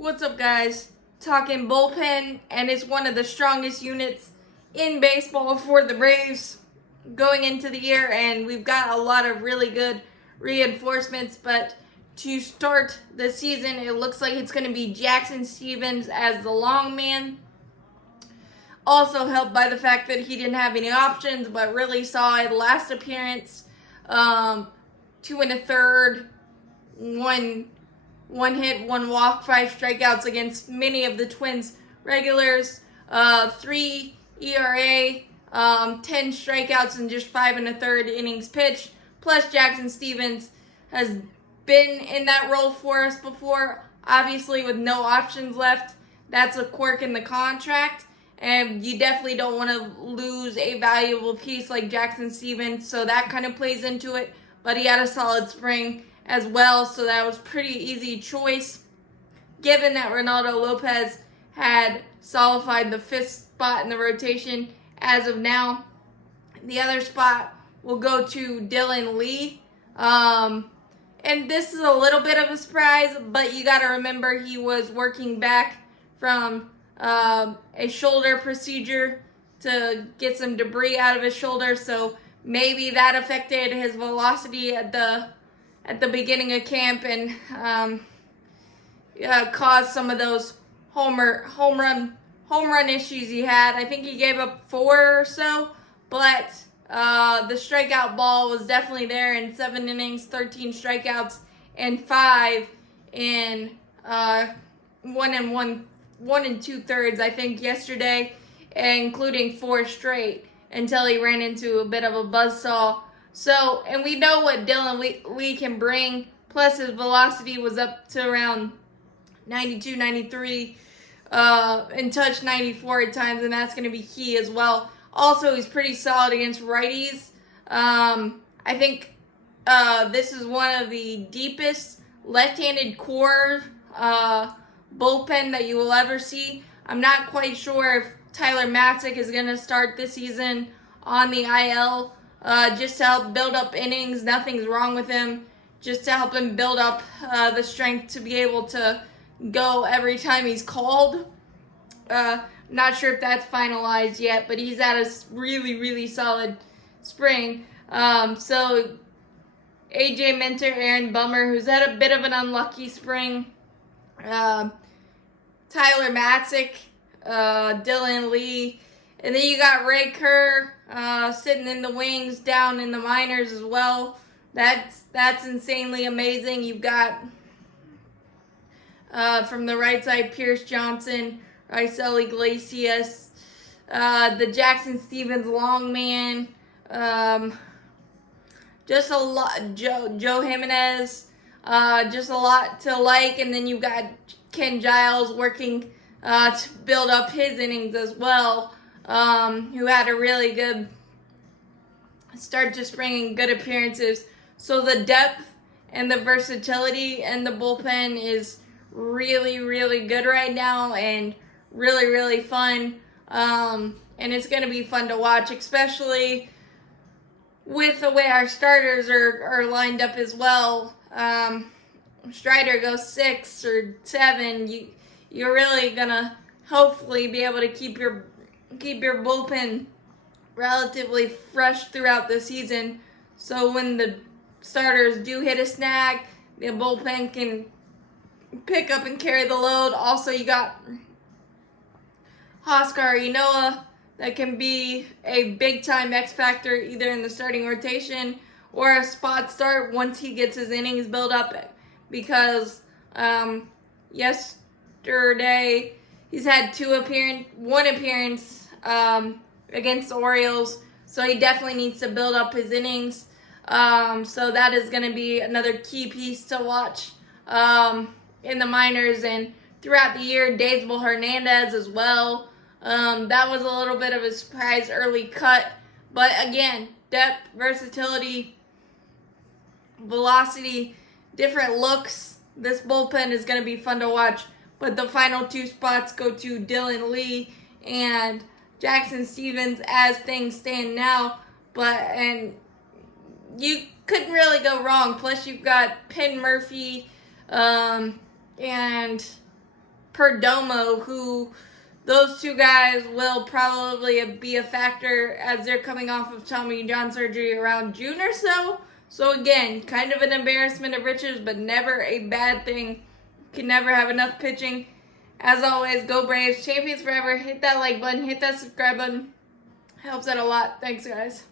What's up, guys? Talking bullpen, and it's one of the strongest units in baseball for the Braves going into the year, and we've got a lot of really good reinforcements. But to start the season, it looks like it's going to be Jackson Stephens as the long man. Also helped by the fact that he didn't have any options, but really solid last appearance. 2 1/3, one hit, one walk, 5 strikeouts against many of the Twins regulars. 3 ERA, 10 strikeouts in just 5 1/3 innings pitched. Plus, Jackson Stephens has been in that role for us before, obviously with no options left. That's a quirk in the contract, and you definitely don't want to lose a valuable piece like Jackson Stephens, so that kind of plays into it. But he had a solid spring as well, so that was pretty easy choice, given that Reynaldo Lopez had solidified the 5th spot in the rotation as of now. The other spot will go to Dylan Lee. And this is a little bit of a surprise, but you got to remember he was working back from a shoulder procedure to get some debris out of his shoulder, so maybe that affected his velocity at the beginning of camp and caused some of those home run issues he had. I think he gave up 4 or so, but the strikeout ball was definitely there in 7 innings, 13 strikeouts, and 5 in 1 2/3, I think, yesterday, including 4 straight until he ran into a bit of a buzzsaw. So, and we know what Dylan Lee can bring, plus his velocity was up to around 92, 93, and touched 94 at times, and that's going to be key as well. Also, he's pretty solid against righties. I think this is one of the deepest left-handed core bullpen that you will ever see. I'm not quite sure if Tyler Matzek is going to start this season on the IL, just to help build up innings. Nothing's wrong with him. Just to help him build up the strength to be able to go every time he's called. Not sure if that's finalized yet, but he's had a really, really solid spring. So AJ Minter, Aaron Bummer, who's had a bit of an unlucky spring. Tyler Matzek, Dylan Lee, and then you got Ray Kerr sitting in the wings down in the minors as well. That's insanely amazing. You've got from the right side Pierce Johnson, Raisel Iglesias, the Jackson Stephens long man, just a lot. Joe Jimenez, just a lot to like, and then you've got Ken Giles working to build up his innings as well, who had a really good start to spring and good appearances. So the depth and the versatility in the bullpen is really, really good right now, and really, really fun. And it's going to be fun to watch, especially with the way our starters are lined up as well. Strider goes 6 or 7. You're really gonna hopefully be able to keep your bullpen relatively fresh throughout the season. So when the starters do hit a snag, the bullpen can pick up and carry the load. Also, you got Huascar Ynoa that can be a big-time X factor either in the starting rotation or a spot start once he gets his innings built up, because yesterday he's had one appearance against the Orioles, so he definitely needs to build up his innings. So that is going to be another key piece to watch in the minors and throughout the year. Daysbel Hernandez as well. That was a little bit of a surprise early cut, but again, depth, versatility, velocity, different looks. This bullpen is going to be fun to watch. But the final 2 spots go to Dylan Lee and Jackson Stephens as things stand now. And you couldn't really go wrong. Plus, you've got Penn Murphy and Perdomo, who those two guys will probably be a factor as they're coming off of Tommy John surgery around June or so. So again, kind of an embarrassment of riches, but never a bad thing. Can never have enough pitching. As always, go Braves. Champions forever. Hit that like button. Hit that subscribe button. Helps out a lot. Thanks, guys.